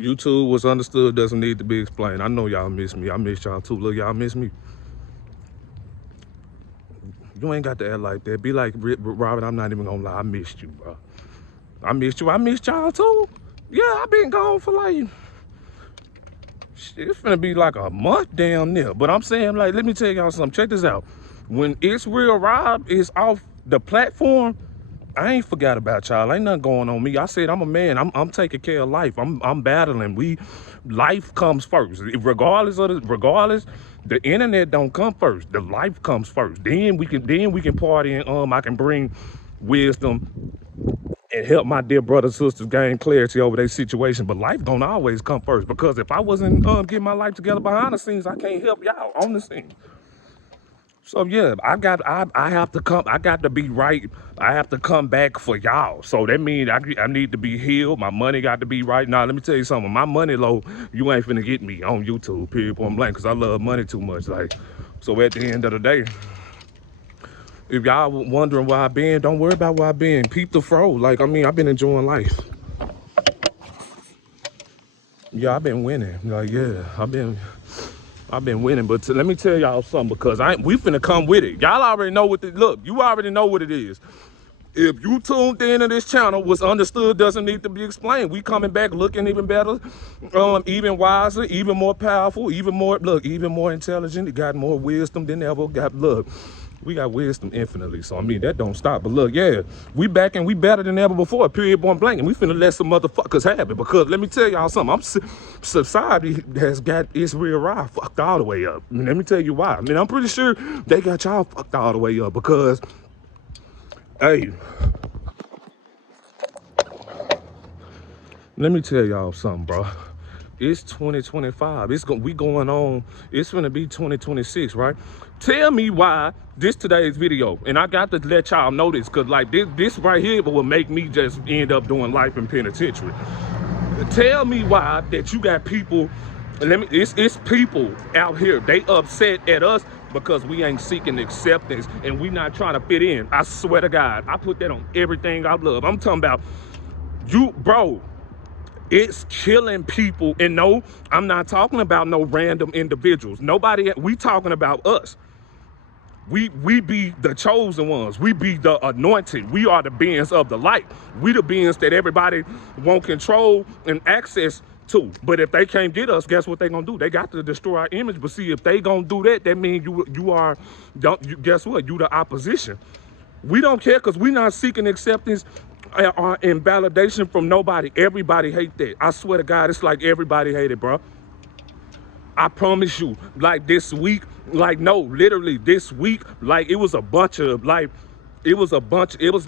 YouTube was understood doesn't need to be explained. I know y'all miss me. I miss y'all too. Look, y'all miss me. You ain't got to act like that. Be like, Robert, I'm not even gonna lie. I missed you, bro. I missed you. I missed y'all too. Yeah, I've been gone for like, shit, it's finna be like a month down there. But I'm saying, like, let me tell y'all something. Check this out. When It's Real Rob is off the platform, I ain't forgot about y'all. Ain't nothing going on me. I said I'm a man. I'm taking care of life. I'm battling. Life comes first. Regardless, the internet don't come first. The life comes first. Then we can party and I can bring wisdom and help my dear brothers sisters gain clarity over their situation. But life don't always come first, because if I wasn't getting my life together behind the scenes, I can't help y'all on the scene. So yeah, I have to come. I got to be right. I have to come back for y'all. So that means I need to be healed. My money got to be right. Now let me tell you something. My money low. You ain't finna get me on YouTube. Period. Point blank. Cause I love money too much. Like, so at the end of the day, if y'all wondering where I been, don't worry about where I been. Peep the fro. Like, I mean, I've been enjoying life. Yeah, I've been winning. Like, yeah, I've been winning. But let me tell y'all something, because we finna come with it. Y'all already know what look, you already know what it is. If you tuned in to this channel, what's understood doesn't need to be explained. We coming back looking even better, even wiser, even more powerful, even more intelligent. It got more wisdom than ever. We got wisdom infinitely. So I mean, that don't stop. But look, yeah, we back and we better than ever before. Period, point blank. And we finna let some motherfuckers have it. Because let me tell y'all something. Society has got It's Real Rob fucked all the way up. And let me tell you why. I mean, I'm pretty sure they got y'all fucked all the way up, because, hey, let me tell y'all something, bro. It's 2025. We going on. It's gonna be 2026, right? Tell me why today's video, and I got to let y'all know this, cause like this right here will make me just end up doing life in penitentiary. Tell me why that you got people. It's people out here. They upset at us because we ain't seeking acceptance and we not trying to fit in. I swear to God, I put that on everything I love. I'm talking about you, bro. It's killing people. And no, I'm not talking about no random individuals. Nobody, we talking about us. We be the chosen ones. We be the anointed. We are the beings of the light. We the beings that everybody want control and access to. But if they can't get us, guess what they gonna do? They got to destroy our image. But see, if they gonna do that, that means guess what? You the opposition. We don't care, because we not seeking acceptance and validation from nobody. Everybody hate that. I swear to God, it's like everybody hate it, bro. I promise you, like this week, like no, literally this week, like it was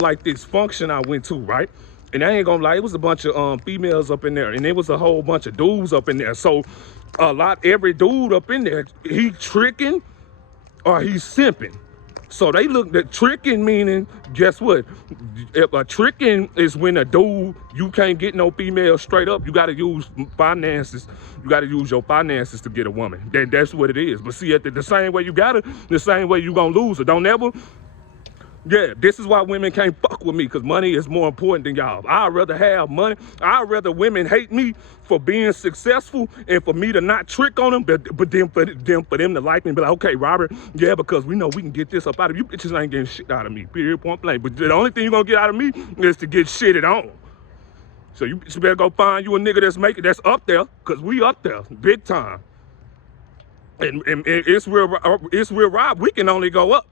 like this function I went to, right? And I ain't gonna lie, it was a bunch of females up in there, and there was a whole bunch of dudes up in there. So every dude up in there, he tricking or he's simping. So they look at tricking, meaning, guess what? If a tricking is when a dude, you can't get no female straight up. You got to use finances. You got to use your finances to get a woman. That's what it is. But see, the same way you got it, the same way you gonna lose it. Don't ever. Yeah, this is why women can't fuck with me, because money is more important than y'all. I'd rather have money. I'd rather women hate me for being successful and for me to not trick on them, but then for them to like me and be like, okay, Robert, yeah, because we know we can get this up out of you. Bitches ain't getting shit out of me, period, point blank. But the only thing you're going to get out of me is to get shitted on. So you better go find you a nigga that's up there, because we up there, big time. And it's real Rob, we can only go up.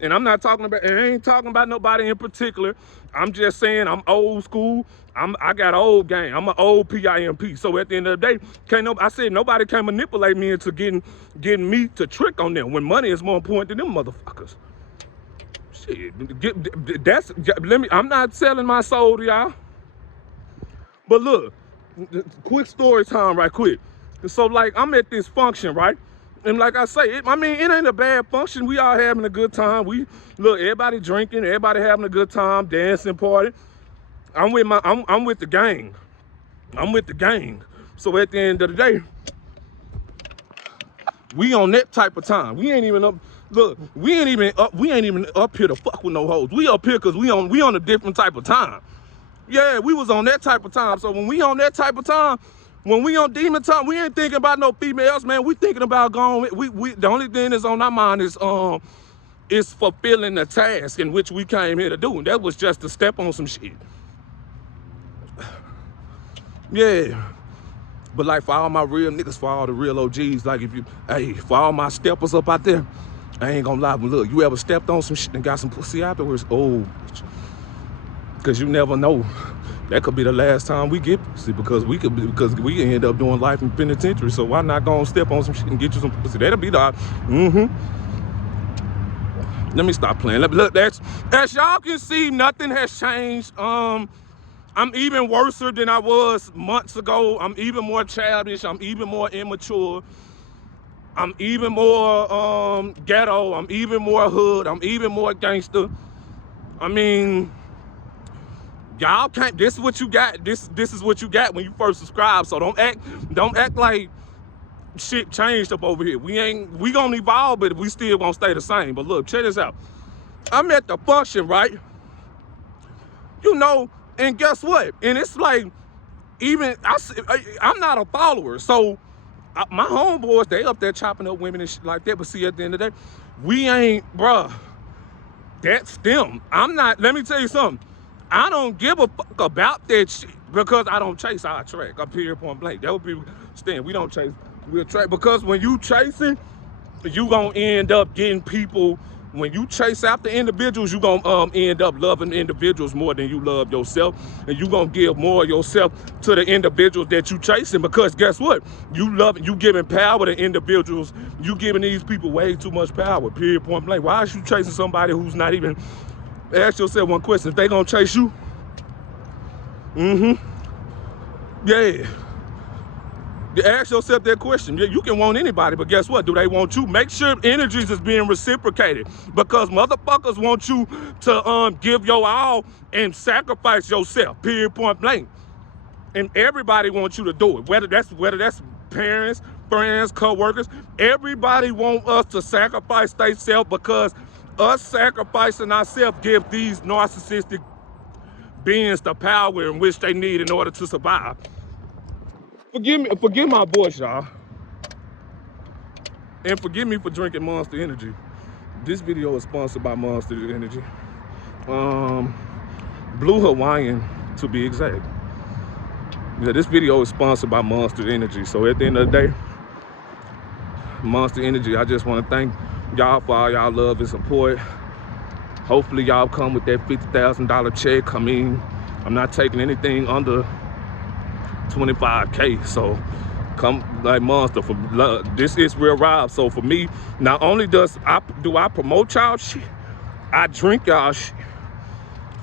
And I'm not talking about, and I ain't talking about nobody in particular. I'm just saying I'm old school. I got old game. I'm an old PIMP. So at the end of the day, I said nobody can manipulate me into getting me to trick on them when money is more important than them motherfuckers. Shit, I'm not selling my soul to y'all. But look, quick story time right quick. So like I'm at this function, right? And like I say, it ain't a bad function. We all having a good time. Everybody drinking, everybody having a good time, dancing, party. I'm with the gang. I'm with the gang. So at the end of the day, we on that type of time. We ain't even up. Look, we ain't even up here to fuck with no hoes. We up here because we on a different type of time. Yeah, we was on that type of time. So when we on that type of time, When we on demon time, we ain't thinking about no females, man. We thinking about going. The only thing that's on our mind is fulfilling the task in which we came here to do. And that was just to step on some shit. Yeah. But like for all my real niggas, for all the real OGs, like for all my steppers up out there, I ain't gonna lie, but look, you ever stepped on some shit and got some pussy afterwards? Oh, because you never know. That could be the last time we get pussy because we can end up doing life in penitentiary. So why not go and step on some shit and get you some pussy? That'll be the Let me stop playing. Look, as y'all can see, nothing has changed. I'm even worse than I was months ago. I'm even more childish. I'm even more immature. I'm even more ghetto. I'm even more hood. I'm even more gangster. I mean, y'all can't. This is what you got. This is what you got when you first subscribe. So don't act like shit changed up over here. We gonna evolve, but we still gonna stay the same. But look, check this out. I'm at the function, right? You know, and guess what? And it's like, even I'm not a follower, so my homeboys, they up there chopping up women and shit like that. But see, at the end of the day, we ain't, bruh. That's them. I'm not. Let me tell you something. I don't give a fuck about that shit because I don't chase our track up here, point blank. That would be stand. We don't chase. We'll track because when you chasing, you gonna end up getting people. When you chase after individuals, you gonna end up loving individuals more than you love yourself, and you gonna give more of yourself to the individuals that you chasing. Because guess what? You giving power to individuals. You giving these people way too much power. Period. Point blank. Why is you chasing somebody who's not even? Ask yourself one question: if they gonna chase you? Yeah. You ask yourself that question. You can want anybody, but guess what? Do they want you? Make sure energies is being reciprocated because motherfuckers want you to give your all and sacrifice yourself. Period. Point blank. And everybody wants you to do it. Whether that's parents, friends, co-workers. Everybody want us to sacrifice themselves because us sacrificing ourselves give these narcissistic beings the power in which they need in order to survive. Forgive my voice, y'all. And forgive me for drinking Monster Energy. This video is sponsored by Monster Energy. Blue Hawaiian, to be exact. Yeah, this video is sponsored by Monster Energy. So at the end of the day, Monster Energy, I just want to thank y'all for all y'all love and support. Hopefully y'all come with that $50,000 check. I mean, I'm not taking anything under 25K, so come like Monster for this is real Rob. So for me, not only do I promote y'all shit, I drink y'all shit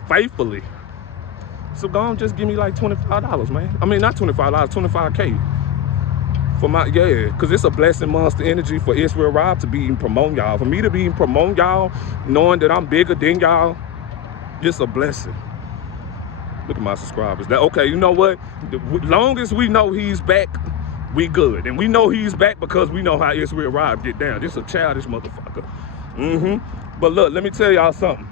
faithfully. So go on, just give me like $25, man. I mean, not $25, 25K for my because it's a blessing, Monster Energy, for Israel Rob to be even promoting y'all. For me to be even promoting y'all, knowing that I'm bigger than y'all, it's a blessing. Look at my subscribers. Now, okay, you know what? Long as we know he's back, we good. And we know he's back because we know how Israel Rob get down. This is a childish motherfucker. But look, let me tell y'all something.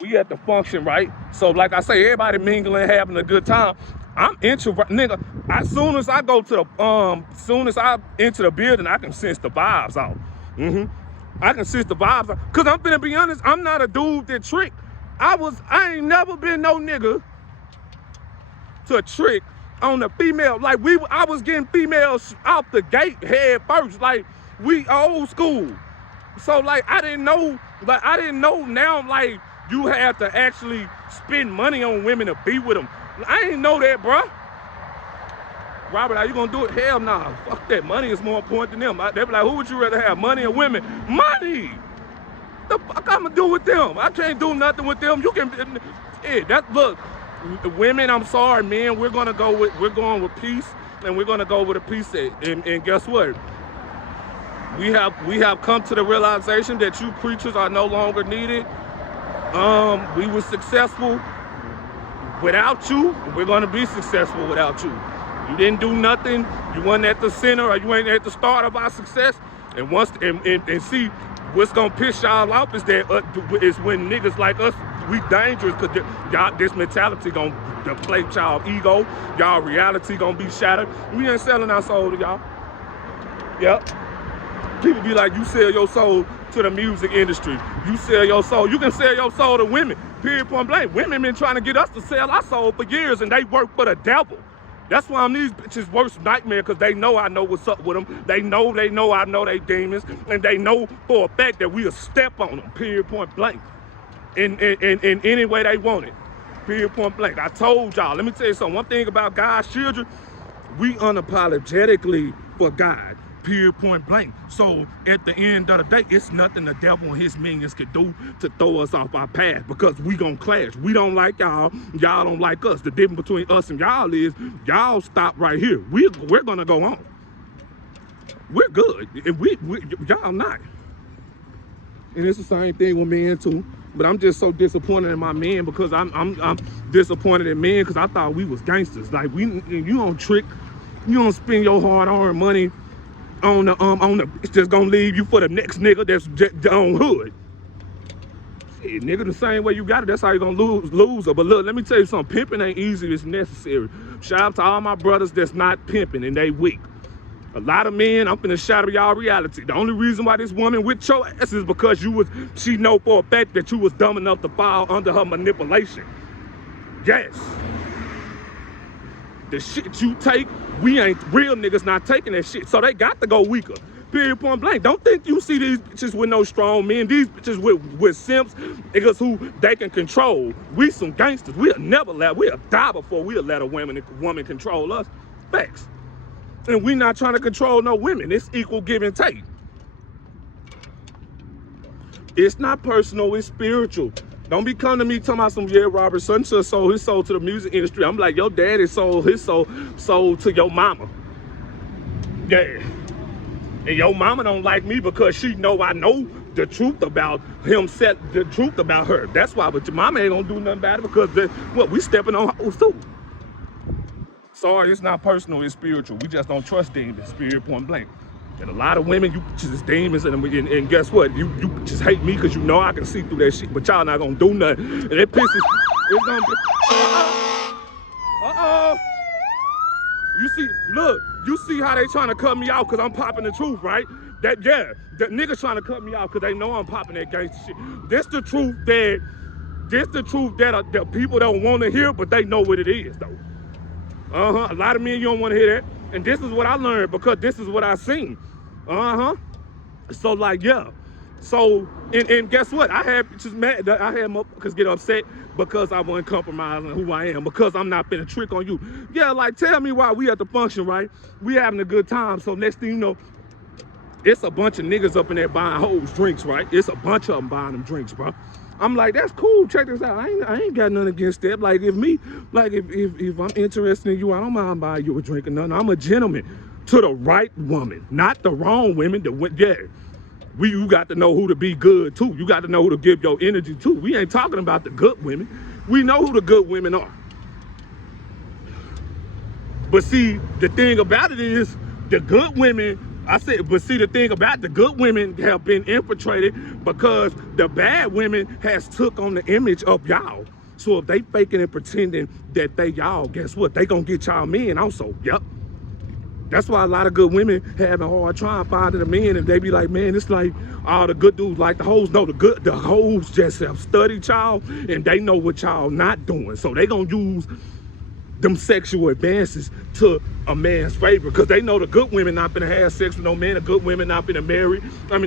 We at the function, right? So like I say, everybody mingling, having a good time. I'm introvert, nigga. As soon as I go to the, soon as I enter the building, I can sense the vibes out. I can sense the vibes out. Cause I'm finna be honest, I'm not a dude that trick. I ain't never been no nigga to trick on a female. Like I was getting females out the gate head first. Like we old school. So like I didn't know now like you have to actually spend money on women to be with them. I didn't know that, bruh. Robert, are you gonna do it? Hell nah. Fuck that. Money is more important than them. They be like, who would you rather have, money or women? Money! The fuck I'ma do with them? I can't do nothing with them. You can, look, women, I'm sorry, men, we're going with peace, and we're gonna go with a peace set. And guess what? We have come to the realization that you creatures are no longer needed. We were successful without you. We're gonna be successful without you. You didn't do nothing. You weren't at the center, or you ain't at the start of our success. And see, what's gonna piss y'all off is that is when niggas like us we dangerous because y'all, this mentality gonna deflate y'all ego. Y'all reality gonna be shattered. We ain't selling our soul to y'all. Yep. People be like, you sell your soul to the music industry. You sell your soul. You can sell your soul to women. Period, point blank. Women been trying to get us to sell our soul for years, and they work for the devil. That's why I'm these bitches' worst nightmare, because they know I know what's up with them. They know I know they demons, and they know for a fact that we'll step on them. Period, point blank. In any way they want it. Period, point blank. I told y'all. Let me tell you something. One thing about God's children, we unapologetically for God. Period, point blank. So at the end of the day, it's nothing the devil and his minions could do to throw us off our path, because we gonna clash. We don't like y'all, y'all don't like us. The difference between us and y'all is y'all stop right here. We're gonna go on. We're good, and we y'all not. And it's the same thing with men too. But I'm just so disappointed in my men, because I'm disappointed in men, because I thought we was gangsters. Like, you don't trick, you don't spend your hard-earned money on the it's just gonna leave you for the next nigga that's just on hood. Shit, nigga, the same way you got it, that's how you gonna lose her. But look, let me tell you something. Pimping ain't easy, it's necessary. Shout out to all my brothers that's not pimping and they weak. A lot of men, I'm finna shatter y'all reality. The only reason why this woman with your ass is because she know for a fact that you was dumb enough to fall under her manipulation. Yes. The shit you take, we ain't real niggas not taking that shit. So they got to go weaker. Period, point blank. Don't think you see these bitches with no strong men. These bitches with simps, niggas who they can control. We some gangsters. We'll die before we'll let a woman control us. Facts. And we not trying to control no women. It's equal give and take. It's not personal, it's spiritual. Don't be coming to me talking about some, yeah, Robert, son just sold his soul to the music industry. I'm like, your daddy sold his soul to your mama. Yeah. And your mama don't like me because she know I know the truth about him, the truth about her. That's why, but your mama ain't gonna do nothing about it, because we stepping on hoes too. Sorry, it's not personal, it's spiritual. We just don't trust demons, period, point blank. And a lot of women, you just demons, and guess what? You just hate me because you know I can see through that shit, but y'all not gonna do nothing. And it pisses, it's gonna be, you see how they trying to cut me out because I'm popping the truth, right? The niggas trying to cut me out because they know I'm popping that gangster shit. This the truth that the people don't want to hear, but they know what it is, though. A lot of men, you don't want to hear that. And this is what I learned, because this is what I seen. So, like, yeah. So, and guess what? I had just mad. I had motherfuckers get upset because I wasn't compromising who I am, because I'm not finna trick on you. Yeah, like, tell me why we at the function, right? We having a good time. So next thing you know, it's a bunch of niggas up in there buying hoes drinks, right? It's a bunch of them buying them drinks, bro. I'm like, that's cool. Check this out. I ain't got nothing against that. Like, if I'm interested in you, I don't mind buying you a drink or nothing. I'm a gentleman to the right woman, not the wrong women. You got to know who to be good to. You got to know who to give your energy to. We ain't talking about the good women. We know who the good women are. But see, the thing about it is, the good women, the thing about the good women have been infiltrated because the bad women has took on the image of y'all. So if they faking and pretending that they y'all, guess what? They gonna get y'all men also. Yep. That's why a lot of good women having hard trying finding a man, and they be like, man, it's like all the good dudes like the hoes. No, the hoes just have studied y'all, and they know what y'all not doing. So they gonna use them sexual advances to a man's favor, because they know the good women not gonna have sex with no man. The good women not gonna marry. Not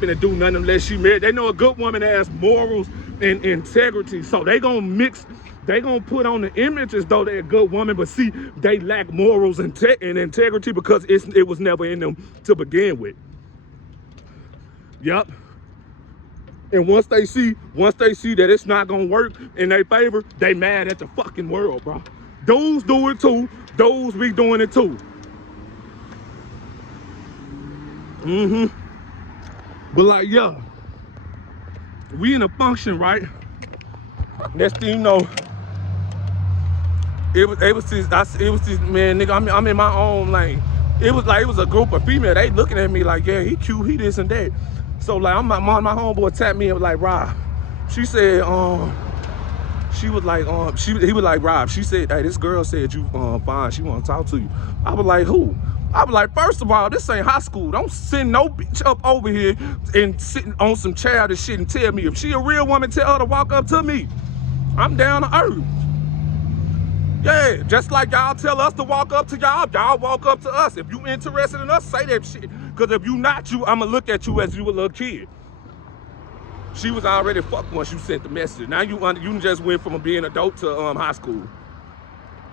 gonna do nothing unless she married. They know a good woman has morals and integrity, so they gonna mix. They gonna put on the image as though they're a good woman, but see, they lack morals and integrity because it was never in them to begin with. Yep. And once they see that it's not gonna work in their favor, they mad at the fucking world, bro. Those do it too. Those be doing it too. But like, yeah, we in a function, right? Next thing you know, it was this man, nigga. I'm in my own lane. It was a group of female. They looking at me like, yeah, he cute, he this and that. So like, my homeboy tapped me and was like, Rob, She said, she was like, he was like, Rob, she said, hey, this girl said you fine, she wanna talk to you. I was like, who? I was like, first of all, this ain't high school. Don't send no bitch up over here and sitting on some childish shit and tell me if she a real woman, tell her to walk up to me. I'm down to earth. Yeah, just like y'all tell us to walk up to y'all, y'all walk up to us. If you interested in us, say that shit. Cause if you not, I'ma look at you as you a little kid. She was already fucked once you sent the message. Now you just went from being adult to high school.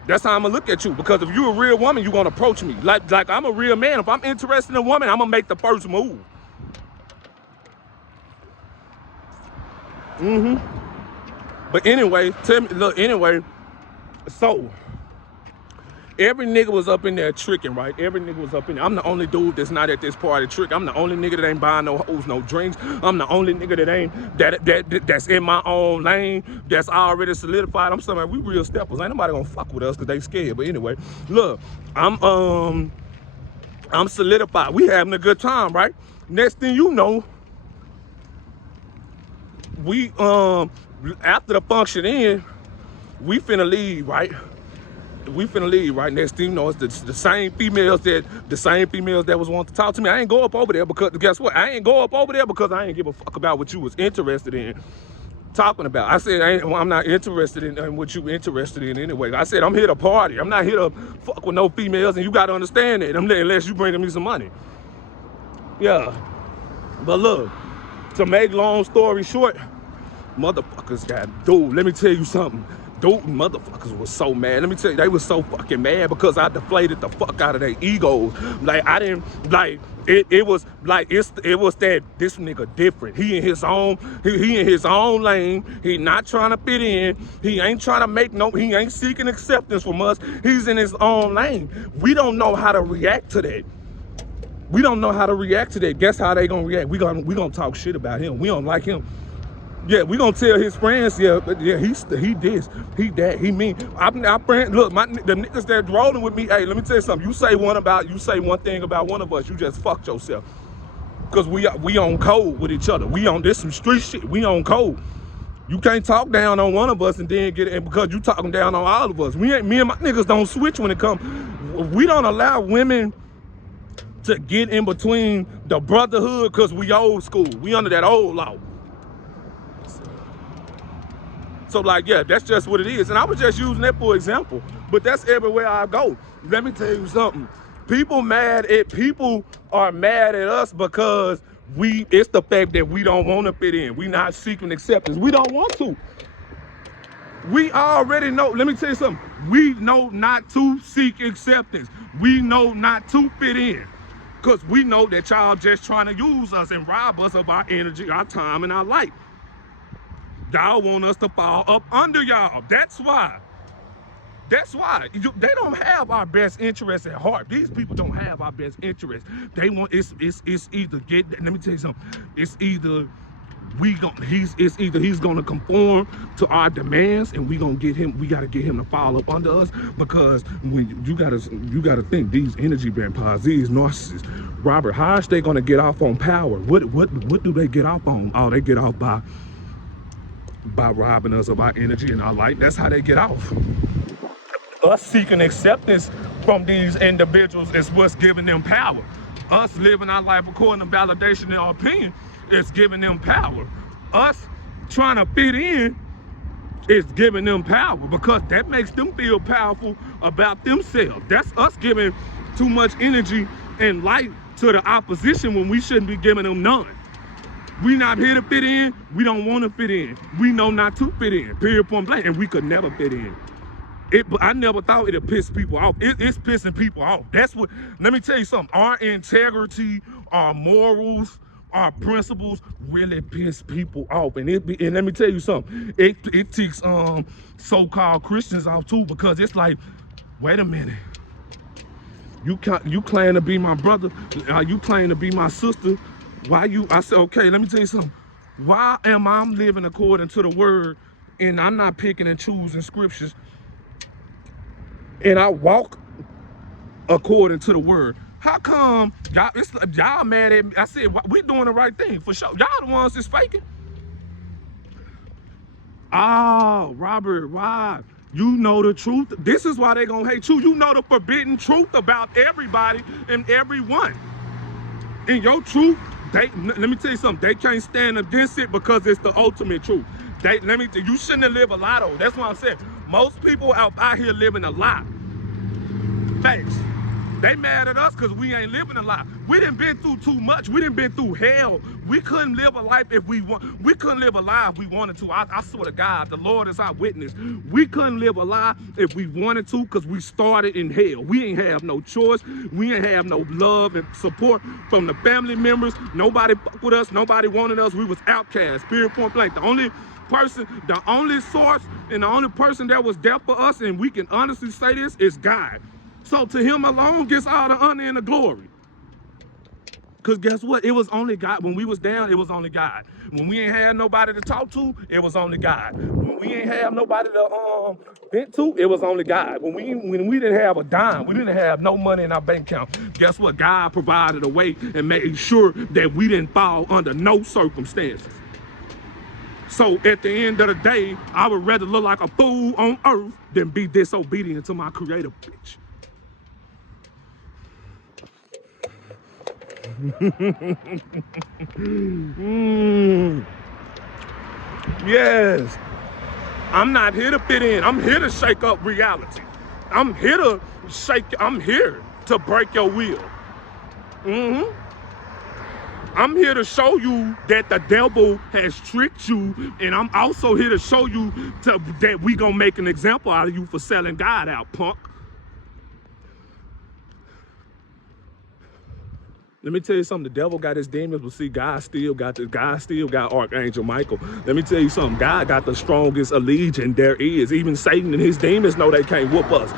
That's how I'm gonna look at you. Because if you a real woman, you gonna approach me. Like I'm a real man. If I'm interested in a woman, I'm gonna make the first move. But anyway, tell me, look, anyway, so every nigga was up in there tricking, right? Every nigga was up in there. I'm the only dude that's not at this party trick. I'm the only nigga that ain't buying no hoes, no drinks. I'm the only nigga that ain't that's in my own lane, that's already solidified. I'm saying, we real steppers. Ain't nobody gonna fuck with us because they scared. But anyway, look, I'm solidified. We having a good time, right? Next thing you know, we after the function in, we finna leave, right? We finna leave, right? Next thing you know, it's the same females that was wanting to talk to me. I ain't go up over there because, guess what? I ain't go up over there because I ain't give a fuck about what you was interested in talking about. I said, I'm not interested in what you interested in anyway. I said, I'm here to party. I'm not here to fuck with no females, and you gotta understand that. I'm there unless you bringing me some money. Yeah. But look, to make long story short, motherfuckers dude, let me tell you something. Dude, motherfuckers was so mad. Let me tell you, they was so fucking mad because I deflated the fuck out of their egos. Like, I didn't, like, it was like, it was that this nigga different. He in his own lane. He not trying to fit in. He ain't trying to he ain't seeking acceptance from us. He's in his own lane. We don't know how to react to that. We don't know how to react to that. Guess how they gonna react? We gonna talk shit about him. We don't like him. Yeah, we gonna tell his friends, he this, he that, he mean. Our friend, look, the niggas that rolling with me, hey, let me tell you something. You say one thing about one of us, you just fucked yourself. Cause we on code with each other. We on this some street shit. We on code. You can't talk down on one of us and then get it because you talking down on all of us. Me and my niggas don't switch when it comes. We don't allow women to get in between the brotherhood because we old school. We under that old law. So like, yeah, that's just what it is. And I was just using that for example, but that's everywhere I go. Let me tell you something. People are mad at us because it's the fact that we don't want to fit in. We not seeking acceptance. We don't want to. We already know, let me tell you something. We know not to seek acceptance. We know not to fit in. Because we know that y'all just trying to use us and rob us of our energy, our time, and our life. Y'all want us to fall up under y'all. That's why. That's why. They don't have our best interests at heart. These people don't have our best interests. They want, it's either let me tell you something. It's either he's gonna conform to our demands and we gotta get him to fall up under us, because when you gotta think, these energy vampires, these narcissists, Robert, how is they gonna get off on power? What do they get off on? Oh, they get off by robbing us of our energy and our light. That's how they get off. Us seeking acceptance from these individuals is what's giving them power. Us living our life according to validation and our opinion is giving them power. Us trying to fit in is giving them power, because that makes them feel powerful about themselves. That's us giving too much energy and light to the opposition when we shouldn't be giving them none. We not here to fit in. We don't want to fit in. We know not to fit in, period, point blank, and we could never fit in. I never thought it'd piss people off. It's pissing people off. That's what, let me tell you something. Our integrity, our morals, our principles really piss people off. And let me tell you something. It ticks so-called Christians off too, because it's like, wait a minute. You claim to be my brother. You claim to be my sister. I said, okay, let me tell you something. Why am I living according to the word and I'm not picking and choosing scriptures, and I walk according to the word? How come y'all mad at me? I said, we doing the right thing for sure. Y'all the ones that's faking. Oh, Robert, why? You know the truth. This is why they gonna hate you. You know the forbidden truth about everybody and everyone. And your truth, let me tell you something. They can't stand against it because it's the ultimate truth. You shouldn't have lived a lie though. That's what I'm saying. Most people out here living a lie. Facts. They mad at us because we ain't living a life. We done been through too much. We done been through hell. We couldn't live a life if we want. We couldn't live a lie if we wanted to. I swear to God, the Lord is our witness. We couldn't live a lie if we wanted to because we started in hell. We ain't have no choice. We ain't have no love and support from the family members. Nobody fucked with us. Nobody wanted us. We was outcasts, period, point blank. The only source and the only person that was there for us, and we can honestly say this, is God. So to him alone gets all the honor and the glory. Because guess what? It was only God. When we was down, it was only God. When we ain't had nobody to talk to, it was only God. When we ain't have nobody to vent to, it was only God. When we didn't have a dime, we didn't have no money in our bank account, guess what? God provided a way and made sure that we didn't fall under no circumstances. So at the end of the day, I would rather look like a fool on earth than be disobedient to my creator, bitch. Yes. I'm not here to fit in. I'm here to shake up reality. I'm here to break your will. I'm here to show you that the devil has tricked you, and I'm also here to show you that we gonna make an example out of you for selling God out, punk. Let me tell you something. The devil got his demons, but see, God still got Archangel Michael. Let me tell you something. God got the strongest allegiance there is. Even Satan and his demons know they can't whoop us.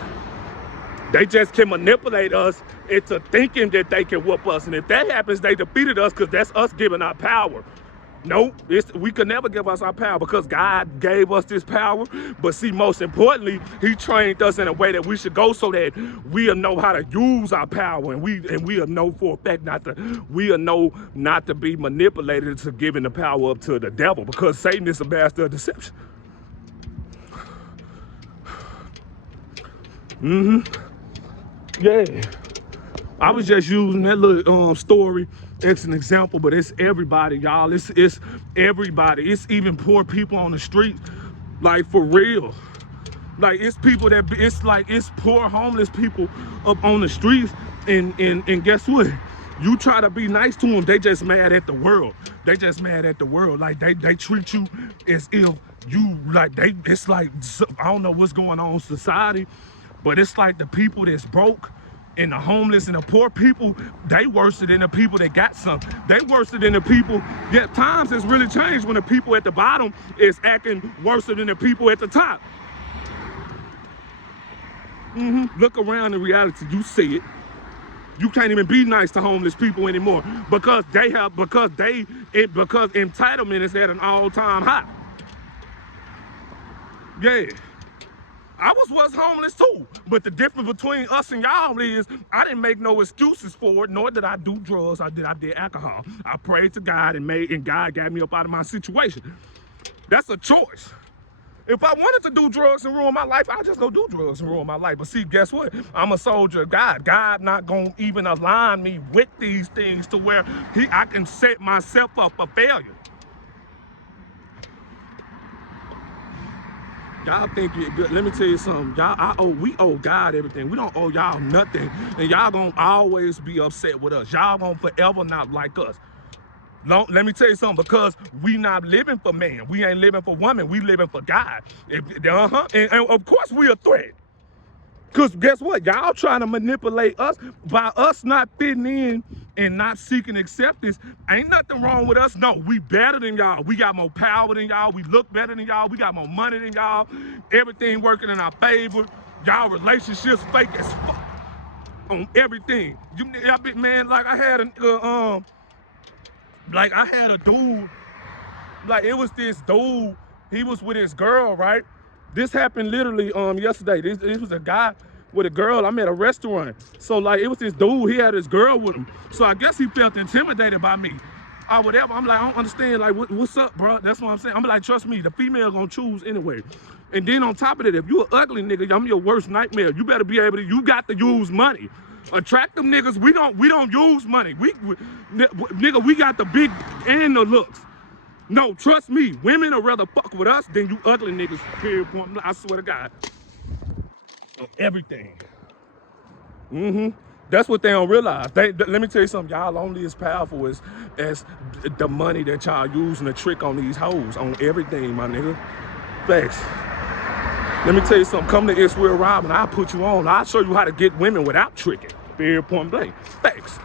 They just can manipulate us into thinking that they can whoop us. And if that happens, they defeated us because that's us giving our power. No, we could never give us our power because God gave us this power. But see, most importantly, he trained us in a way that we should go so that we'll know how to use our power, and we'll know for a fact not to be manipulated into giving the power up to the devil, because Satan is a master of deception. Yeah. I was just using that little story as an example, but it's everybody, y'all. It's everybody. It's even poor people on the street, like for real. Like it's people it's poor homeless people up on the streets, and guess what? You try to be nice to them, they just mad at the world. They just mad at the world. Like they treat you as if you it's like, I don't know what's going on in society, but it's like the people that's broke and the homeless and the poor people, they worse than the people that got something. They worse than the people. Yet times has really changed when the people at the bottom is acting worse than the people at the top. Look around in reality, you see it. You can't even be nice to homeless people anymore because entitlement is at an all-time high. Yeah. I was homeless too, but the difference between us and y'all is I didn't make no excuses for it, nor did I do drugs. I did alcohol. I prayed to God and God got me up out of my situation. That's a choice. If I wanted to do drugs and ruin my life, I'd just go do drugs and ruin my life. But see, guess what? I'm a soldier of God. God not gonna even align me with these things to where I can set myself up for failure. Y'all think you're good. Let me tell you something. We owe God everything. We don't owe y'all nothing. And y'all gonna always be upset with us. Y'all gonna forever not like us. Let me tell you something, because we not living for man. We ain't living for woman. We living for God. And of course we a threat. Because guess what? Y'all trying to manipulate us by us not fitting in and not seeking acceptance. Ain't nothing wrong with us. No, we better than y'all. We got more power than y'all. We look better than y'all. We got more money than y'all. Everything working in our favor. Y'all relationships fake as fuck on everything. Man, like I had a dude, like it was this dude, he was with his girl, right? This happened literally yesterday. This was a guy with a girl. I'm at a restaurant. So like it was this dude, he had his girl with him. So I guess he felt intimidated by me. or whatever. I'm like, I don't understand, like, what's up, bro? That's what I'm saying. I'm like, trust me, the female gonna choose anyway. And then on top of that, if you an ugly nigga, I'm your worst nightmare. You better be able to, you got to use money. Attractive niggas, we don't use money. Nigga, we got the big and the looks. No, trust me, women would rather fuck with us than you ugly niggas, period. I swear to God. Everything. That's what they don't realize. Let me tell you something, y'all only as powerful as the money that y'all using to trick on these hoes, on everything, my nigga. Thanks. Let me tell you something, come to Israel Robin, I'll put you on. I'll show you how to get women without tricking. Period, point blank. Thanks.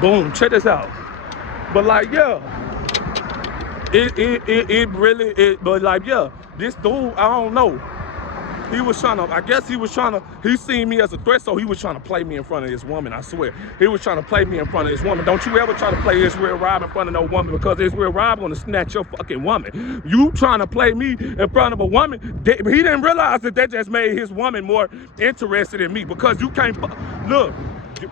Boom, check this out. But like, yeah, it really, but like, yeah, this dude, I don't know. He was trying to, I guess he was trying to, he seen me as a threat, so he was trying to play me in front of this woman, I swear. He was trying to play me in front of this woman. Don't you ever try to play Israel Rob in front of no woman, because Israel Rob gonna snatch your fucking woman. You trying to play me in front of a woman, he didn't realize that just made his woman more interested in me, because you can't, look,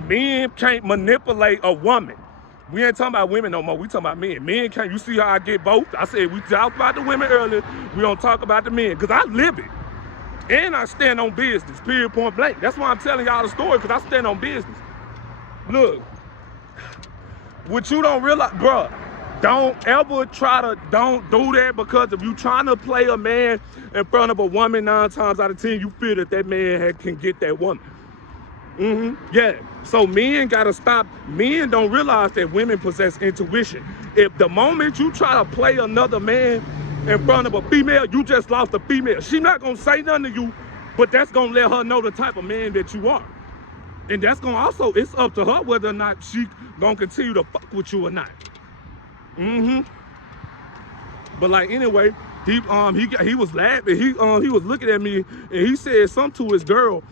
men can't manipulate a woman. We ain't talking about women no more, we talking about men. Men can't, you see how I get both? I said, we talked about the women earlier, we don't talk about the men, because I live it. And I stand on business, period, point blank. That's why I'm telling y'all the story, because I stand on business. Look, what you don't realize, bro, don't ever don't do that, because if you trying to play a man in front of a woman 9 times out of 10, you feel that man can get that woman. Yeah, so men gotta stop. Men don't realize that women possess intuition. If the moment you try to play another man in front of a female, you just lost a female. She not gonna say nothing to you, but that's gonna let her know the type of man that you are. And that's gonna also, it's up to her whether or not she gonna continue to fuck with you or not. But like, anyway, he was laughing. He was looking at me, and he said something to his girl.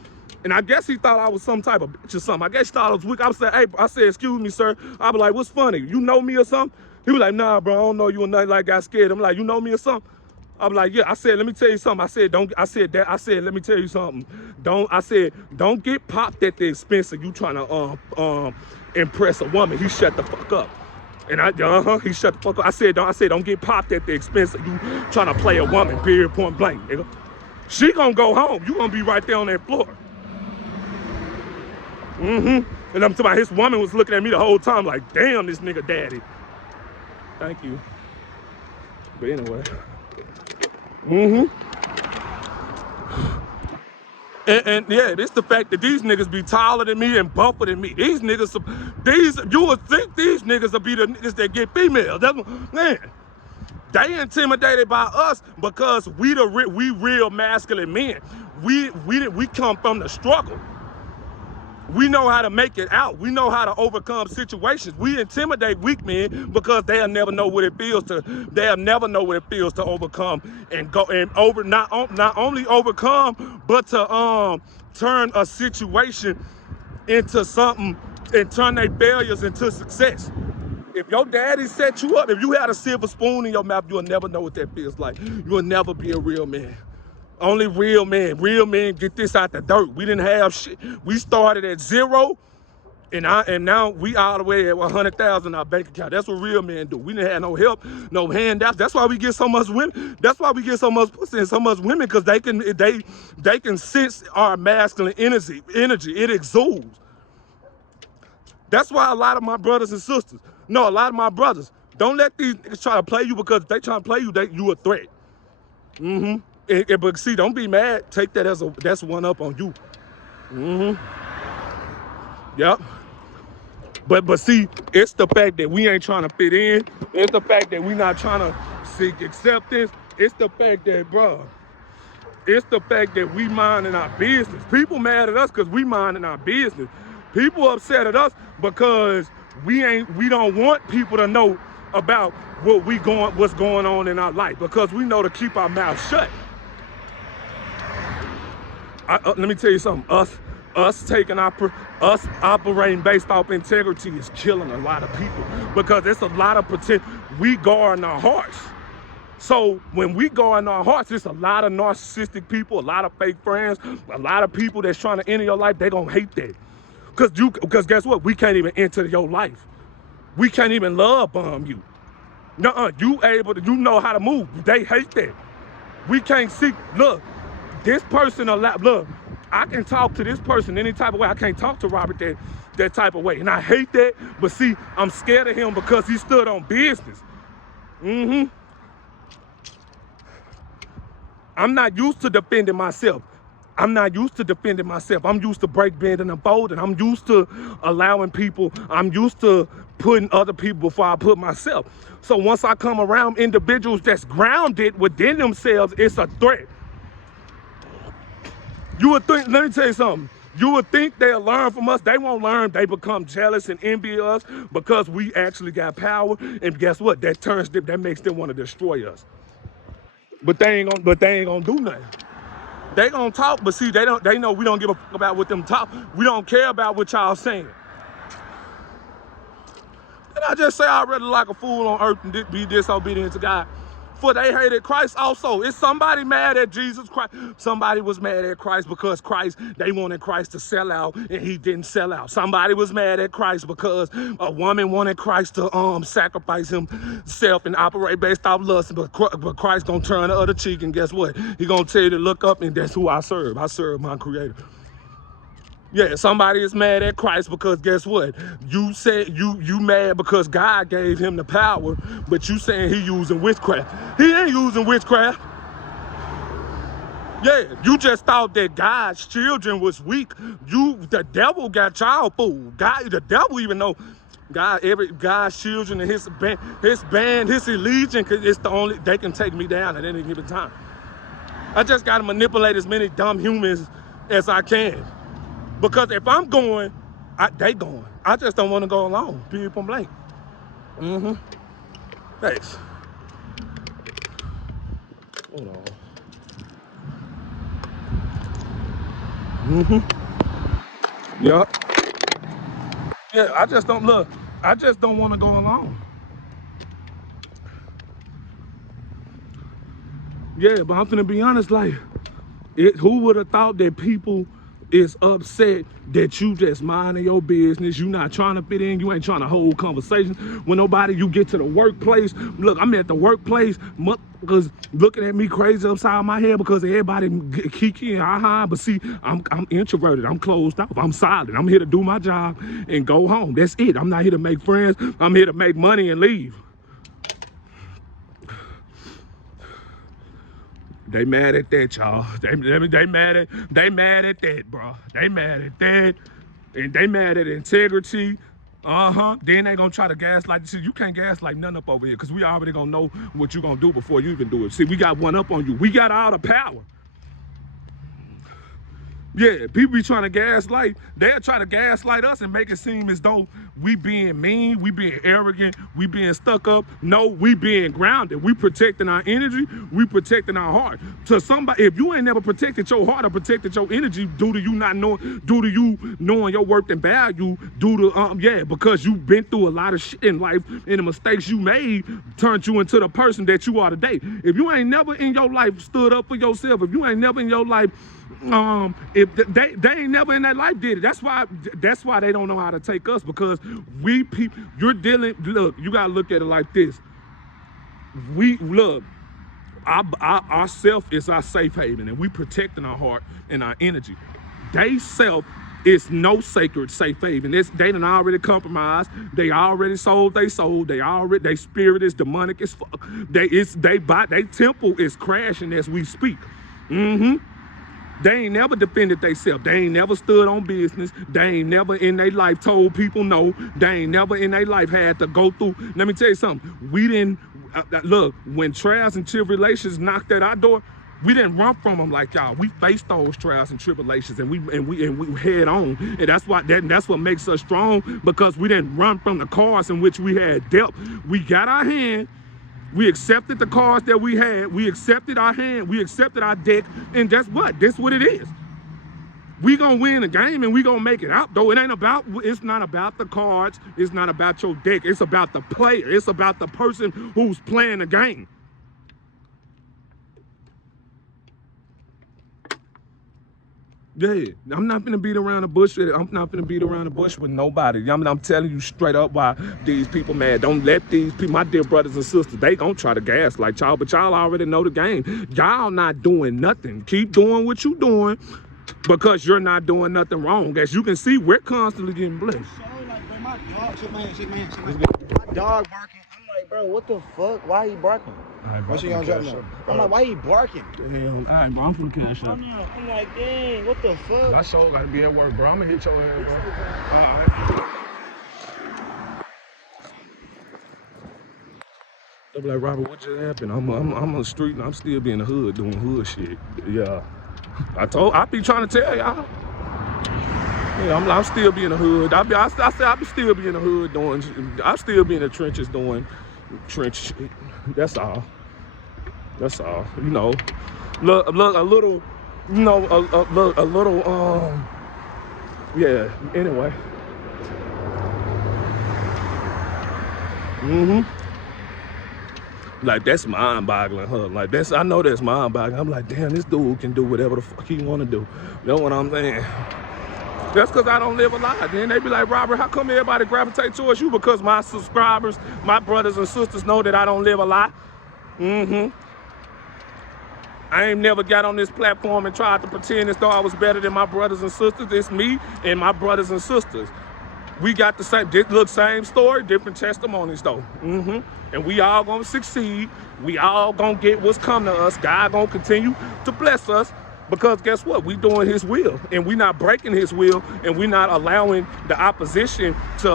And I guess he thought I was some type of bitch or something. I guess he thought I was weak. I said, hey, excuse me, sir. I was like, what's funny? You know me or something? He was like, nah, bro, I don't know you or nothing. Like, got scared. I'm like, you know me or something? I was like, yeah. I said, let me tell you something. I said, let me tell you something. Don't get popped at the expense of you trying to impress a woman. He shut the fuck up. And he shut the fuck up. I said, don't get popped at the expense of you trying to play a woman, period, point blank, nigga. She gonna go home. You gonna be right there on that floor. And I'm talking about, his woman was looking at me the whole time like, damn, this nigga daddy. Thank you. But anyway. And yeah, it's the fact that these niggas be taller than me and buffer than me. These niggas, you would think these niggas will be the niggas that get females. That's, man, they intimidated by us because we real masculine men. We come from the struggle. We know how to make it out. We know how to overcome situations. We intimidate weak men because they'll never know what it feels to. They'll never know what it feels to overcome and go and not only overcome, but to turn a situation into something and turn their failures into success. If your daddy set you up, if you had a silver spoon in your mouth, you'll never know what that feels like. You'll never be a real man. Only real men get this out the dirt. We didn't have shit. We started at 0, and now we all the way at 100,000 in our bank account. That's what real men do. We didn't have no help, no handouts. That's why we get so much women. That's why we get so much pussy and so much women, because they can sense our masculine energy. It exudes. That's why a lot of my brothers and sisters, a lot of my brothers, don't let these niggas try to play you, because if they try to play you, you a threat. But see, don't be mad. Take that as that's one up on you. Yep. But see, it's the fact that we ain't trying to fit in. It's the fact that we not trying to seek acceptance. It's the fact that, bro, it's the fact that we minding our business. People mad at us because we minding our business. People upset at us because we don't want people to know about what's going on in our life, because we know to keep our mouth shut. Let me tell you something. Us operating based off integrity is killing a lot of people, because it's a lot of pretend. We guard our hearts. So when we guard our hearts, it's a lot of narcissistic people, a lot of fake friends, a lot of people that's trying to enter your life. They gonna hate that, Because guess what? We can't even enter your life. We can't even love bomb you. Nuh-uh, you know how to move. They hate that. We can't see, look, this person look, I can talk to this person any type of way. I can't talk to Robert that type of way. And I hate that, but see, I'm scared of him because he stood on business. I'm not used to defending myself. I'm used to break, bending, and folding. I'm used to allowing people. I'm used to putting other people before I put myself. So once I come around individuals that's grounded within themselves, it's a threat. You would think, let me tell you something. You would think they'll learn from us. They won't learn. They become jealous and envy us because we actually got power. And guess what? That makes them want to destroy us. But they ain't gonna do nothing. They gonna talk, but see, they know we don't give a fuck about what them talk. We don't care about what y'all saying. And I just say I'd rather like a fool on earth and be disobedient to God. For they hated Christ also. Is somebody mad at Jesus Christ? Somebody was mad at Christ because they wanted Christ to sell out and he didn't sell out. Somebody was mad at Christ because a woman wanted Christ to sacrifice himself and operate based off lust. But Christ gonna turn the other cheek, and guess what? He gonna tell you to look up, and that's who I serve. I serve my Creator. Yeah, somebody is mad at Christ because guess what? You said you mad because God gave him the power, but you saying he using witchcraft. He ain't using witchcraft. Yeah, you just thought that God's children was weak. The devil got y'all fooled. The devil even know God's children and his allegiance, it's the only they can take me down at any given time. I just gotta manipulate as many dumb humans as I can. Because if I'm going, they going. I just don't want to go alone. Period, point blank. Thanks. Hold on. Yup. Yeah, I just don't want to go alone. Yeah, but I'm finna be honest, like, who would have thought that people is upset that you just minding your business, you not trying to fit in, you ain't trying to hold conversations with nobody. You get to the workplace, look, I'm at the workplace, motherfuckers looking at me crazy upside my head because everybody kikiing, but see, I'm introverted, I'm closed off, I'm silent, I'm here to do my job and go home. That's it. I'm not here to make friends, I'm here to make money and leave. They mad at that, y'all. They mad at that, bro. They mad at that. And they mad at integrity. Then they gonna try to gaslight. See, you can't gaslight nothing up over here because we already gonna know what you gonna do before you even do it. See, we got one up on you. We got all the power. Yeah, people be trying to gaslight. They'll try to gaslight us and make it seem as though we being mean, we being arrogant, we being stuck up. No, we being grounded. We protecting our energy, we protecting our heart. To somebody, if you ain't never protected your heart or protected your energy due to you knowing your worth and value, because you've been through a lot of shit in life and the mistakes you made turned you into the person that you are today. If you ain't never in your life stood up for yourself, if you ain't never in your life if they ain't never in their life did it. That's why they don't know how to take us, because look, you gotta look at it like this. Our self is our safe haven, and we protecting our heart and our energy. They self is no sacred safe haven. They done already compromised. They already sold their soul. Their spirit is demonic as fuck. They temple is crashing as we speak. They ain't never defended themselves. They ain't never stood on business. They ain't never in their life told people no. They ain't never in their life had to go through. Let me tell you something. We didn't, look, when trials and tribulations knocked at our door, we didn't run from them like y'all. We faced those trials and tribulations, and we head on. And that's what makes us strong, because we didn't run from the cards in which we had dealt. We got our hand. We accepted the cards that we had. We accepted our hand. We accepted our deck. And that's what it is. We gonna win the game and we gonna make it out, though. It's not about the cards. It's not about your deck. It's about the player. It's about the person who's playing the game. Yeah, I'm not gonna beat around the bush. I'm not gonna beat around the bush with nobody. I'm telling you straight up why these people mad. Don't let these people, my dear brothers and sisters, they gonna try to gaslight y'all, but y'all already know the game. Y'all not doing nothing. Keep doing what you doing because you're not doing nothing wrong. As you can see, we're constantly getting blessed. So like, bro, my dog, shit, man. My dog barking. I'm like, bro, what the fuck? Why he barking? Right, What's he on drop now? I'm like, why he barking? Damn. All right, bro, I'm finna cash up. I'm like, dang, what the fuck? I sure gotta be at work, bro. I'm gonna hit your ass, bro. All right. They'll be like, Robert, what just happened? I'm on the street and I'm still be in the hood doing hood shit. Yeah. I be trying to tell y'all. Yeah, I'm still be in the hood. I say I be still be in the hood doing, I still be in the trenches doing trench shit. That's all. That's all. You know, look a little, you know, a little, yeah, anyway. Like, that's mind-boggling, huh? Like, I know that's mind-boggling. I'm like, damn, this dude can do whatever the fuck he want to do. You know what I'm saying? That's because I don't live a lie. Then they be like, Robert, how come everybody gravitate towards you? Because my subscribers, my brothers and sisters know that I don't live a lie. I ain't never got on this platform and tried to pretend as though I was better than my brothers and sisters. It's me and my brothers and sisters. We got the same story, different testimonies though. And we all gonna succeed. We all gonna get what's coming to us. God gonna continue to bless us because guess what? We doing his will and we not breaking his will and we not allowing the opposition to,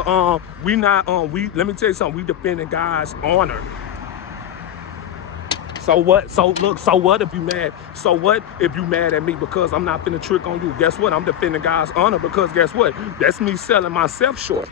let me tell you something, we defending God's honor. So what? So look, so what if you mad? So what if you mad at me because I'm not finna trick on you? Guess what? I'm defending God's honor because guess what? That's me selling myself short.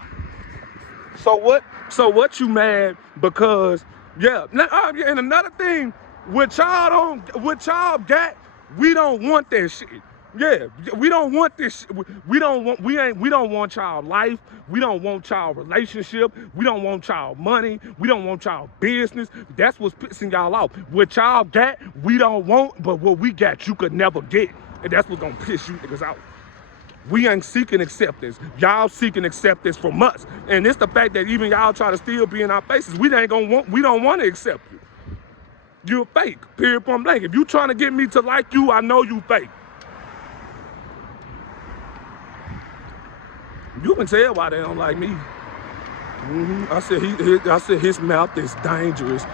So what? So what you mad because, yeah. And another thing, what y'all got, we don't want that shit. Yeah, we don't want this. We don't want y'all life. We don't want y'all relationship. We don't want y'all money. We don't want y'all business. That's what's pissing y'all off. What y'all got, we don't want, but what we got, you could never get. And that's what's gonna piss you niggas out. We ain't seeking acceptance. Y'all seeking acceptance from us. And it's the fact that even y'all try to still be in our faces. We don't want to accept you. You're fake, period, point blank. If you trying to get me to like you, I know you fake. You can tell why they don't like me. I said his mouth is dangerous.